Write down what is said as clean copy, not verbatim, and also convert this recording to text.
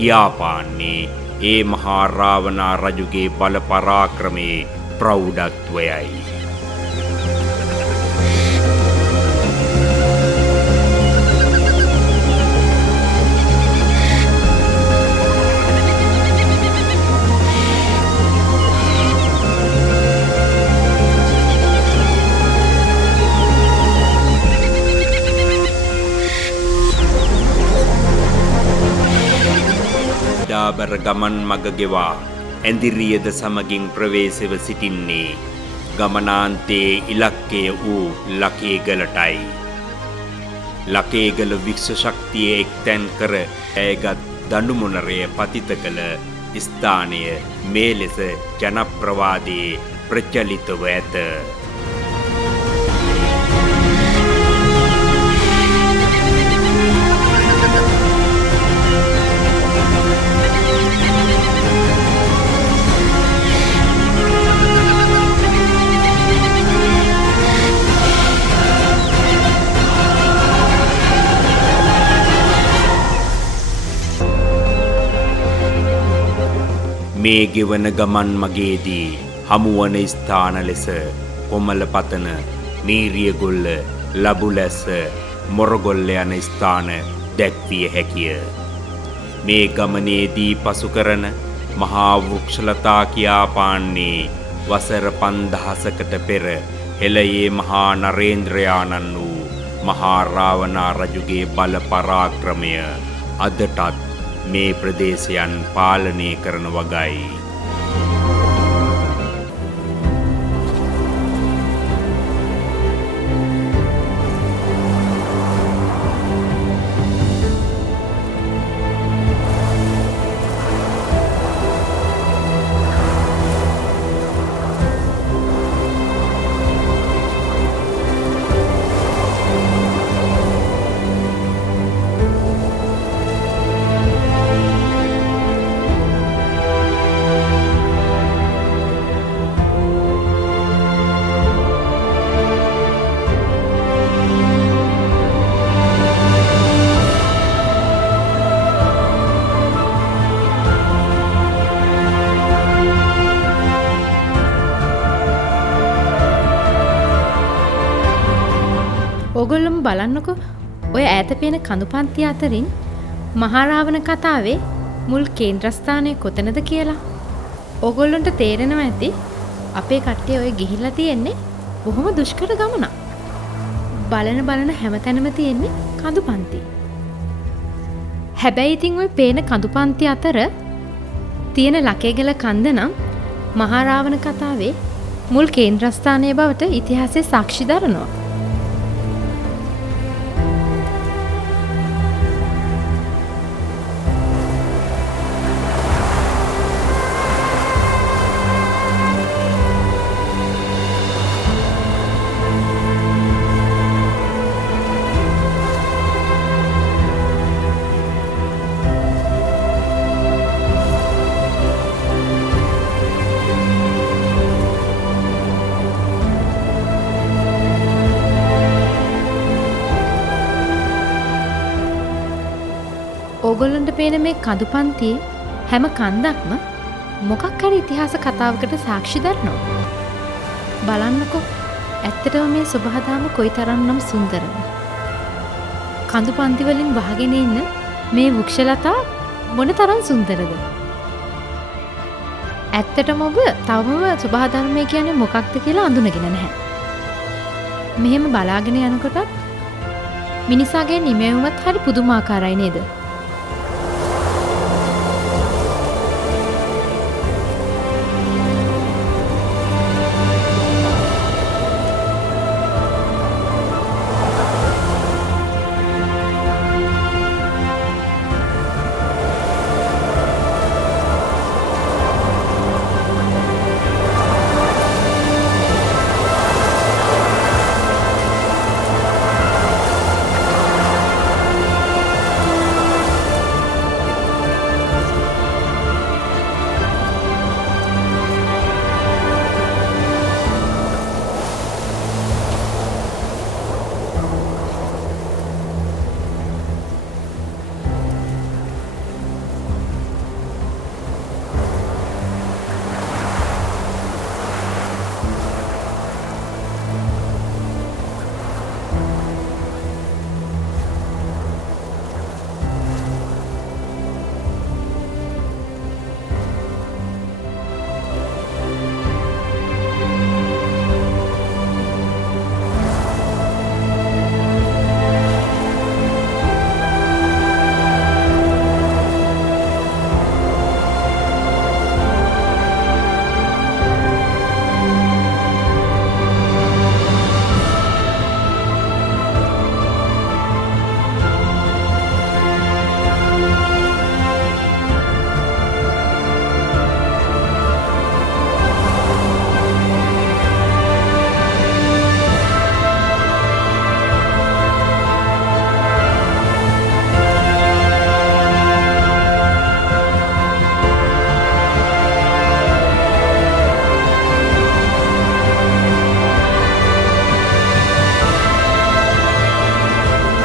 කියාපාන්නේ ඒ මහා රාවණා රජුගේ බල පරාක්‍රමයේ ප්‍රෞಢත්වයයි. ඩාබර ගමන් මග ගෙවා ඇඳිරියද සමගින් ප්‍රවේශව සිටින්නේ ගමනාන්තයේ ඉලක්කය වූ ලකේගලටයි. ලකේගල වික්ෂ ශක්තිය එක්තැන් කර ඇයගත් දඬුමොනරය පතිත කළ ස්ථානය මේ ලෙස ජනප්‍රවාදයේ ප්‍රචලිතව ඇත. මේ ගෙවන ගමන් මගේදී හමුවන ස්ථාන ලෙස කොමලපතන, නීරියගොල්ල, ලබුලැස්ස, මොරගොල්ල යන ස්ථාන දැක්විය හැකිය. මේ ගමනේදී පසු කරන මහා වෘක්ෂලතා කියාපාන්නේ වසර 5000කට පෙර හෙළයේ මහා නරේන්ද්‍රයාණන් වූ මහා රාවණා රජුගේ බල පරාක්‍රමය අදටත් මේ ප්‍රදේශයන් පාලනය කරන වගයි. ඔගොල්ලොම බලන්නකො ඔය ඈත පේන කඳුපන්ති අතරින් මහාරාවණ කතාවේ මුල් කේන්ද්‍රස්ථානය කොතනද කියලා. ඔගොල්ලන්ට තේරෙනවා ඇති අපේ කට්ටිය ඔය ගිහිල්ලා තියෙන්නේ බොහොම දුෂ්කර ගමනක්. බලන හැමතැනම තියෙන්නේ කඳුපන්ති. හැබැයි ඉතින් ඔය පේන කඳුපන්ති අතර තියෙන ලකේගල කන්ද නම් මහාරාවණ කතාවේ මුල් කේන්ද්‍රස්ථානය බවට ඉතිහාසයේ සාක්ෂි දරනවා. ඕගොල්ලන්ට පේන මේ කඳුපන්තියේ හැම කන්දක්ම මොකක් හරි ඉතිහාස කතාවකට සාක්ෂි දරනවා. බලන්නකෝ ඇත්තටම මේ සුභහදාම කොයිතරම්නම් සුන්දරද. කඳුපන්ති වලින් වහගෙන ඉන්න මේ වෘක්ෂලතා මොනතරම් සුන්දරද. ඇත්තටම ඔබ තවම සුභහධර්මය කියන්නේ මොකක්ද කියලා අඳුනගෙන නැහැ. මෙහෙම බලාගෙන යනකොට මිනිසාගේ නිමැවුමත් හරි පුදුමාකාරයි නේද?